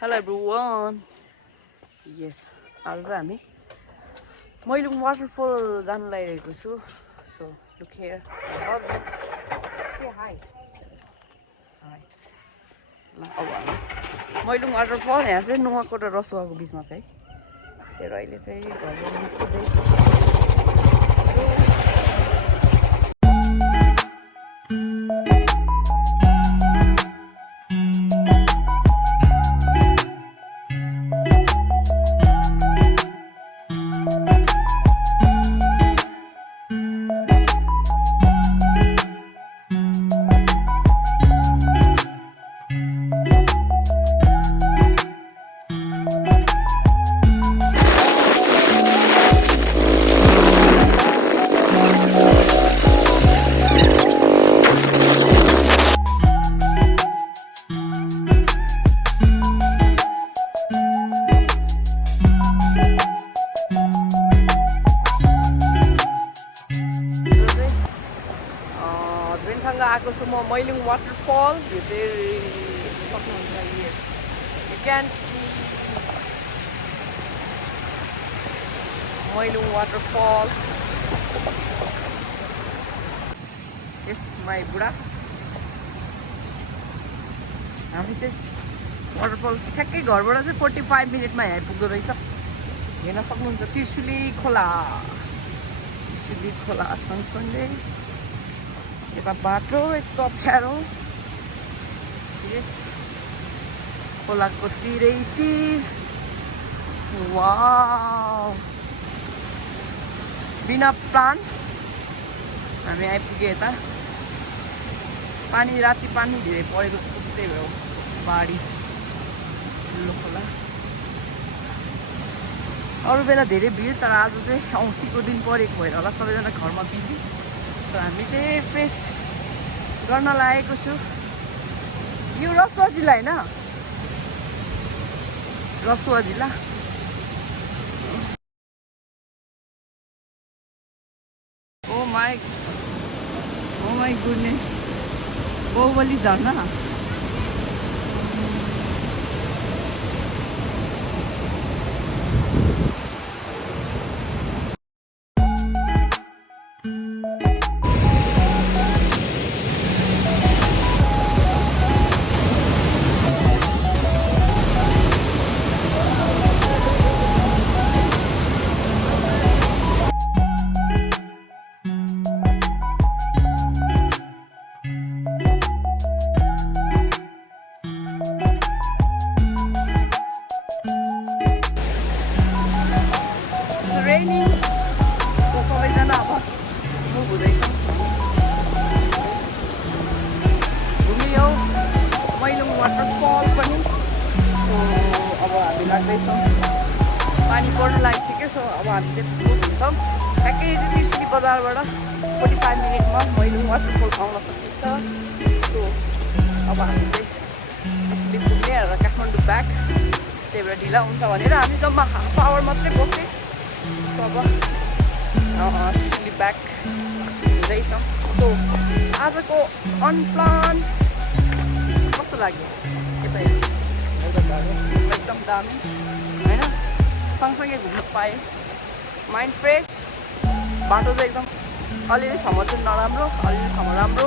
Hello everyone. Yes, आज चाहिँ हामी मैलुङ waterfall जान लागिरहेको छु. So look here. Say hi. Hi. ल अब मैलुङ waterfall यहाँ चाहिँ नुवाकोट र रसुवाको बिचमा छ है. त्यो अहिले चाहिँ घरबाट निस्किँदै छु. आएको छु म मैलुङ वाटरफल. यो चाहिँ सक्नुहुन्छ. Yes, you can see Mailung waterfall. Yes my बुढा. हामी चाहिँ वाटरफल ठ्याक्कै घरबाट चाहिँ 45 मिनटमा यहाँ आइपुग्दो रहेछ. हेर्न सक्नुहुन्छ त्रिशुली खोला. त्रिशुली खोला सँगसँगै यता बाटो यसको अप्ठ्यारो. यस खोलाको तिरै तिर. वाउ, बिना प्लान हामी आइपुग्यो यता. पानी राति पानी धेरै परेको जस्तो त्यही भयो. बाढी ठुलो खोला. अरू बेला धेरै भिड, तर आज चाहिँ औँसीको दिन परेको भएर होला सबैजना घरमा बिजी. र हामी चाहिँ फ्रेस गर्न लागेको छु. यो रसुवा जिल्ला होइन, रसुवा जिल्ला. ओ माई गुडनेस, बाहुबली झर्ना. सबैजना अब मुभ हुँदैछ. घुमियो मैलुङ वाटरफल पनि. सो अब हामी लाग्दैछौँ. पानी पर्न लागिसक्यो. सो अब हामी चाहिँ पुग्छौँ. ठ्याक्कै त्रिशुली बजारबाट 45 मिनटमा मैलुङ वाटरफल आउन सकिन्छ. सो अब हामी चाहिँ त्रिशुली पुग्ने र काठमाडौँ ब्याक. त्यही भएर ढिला हुन्छ भनेर हामी जम्मा हाफ आवर मात्रै बसेँ. सो अब त्रिशुली ब्याक हुँदैछौँ. सो आजको अनप्लान कस्तो लाग्यो? एकदम दामी होइन. सँगसँगै घुम्न पाएँ. Mind fresh. बाटो चाहिँ एकदम अलिअलि ठाउँमा चाहिँ नराम्रो, अलिअलि ठाउँमा राम्रो.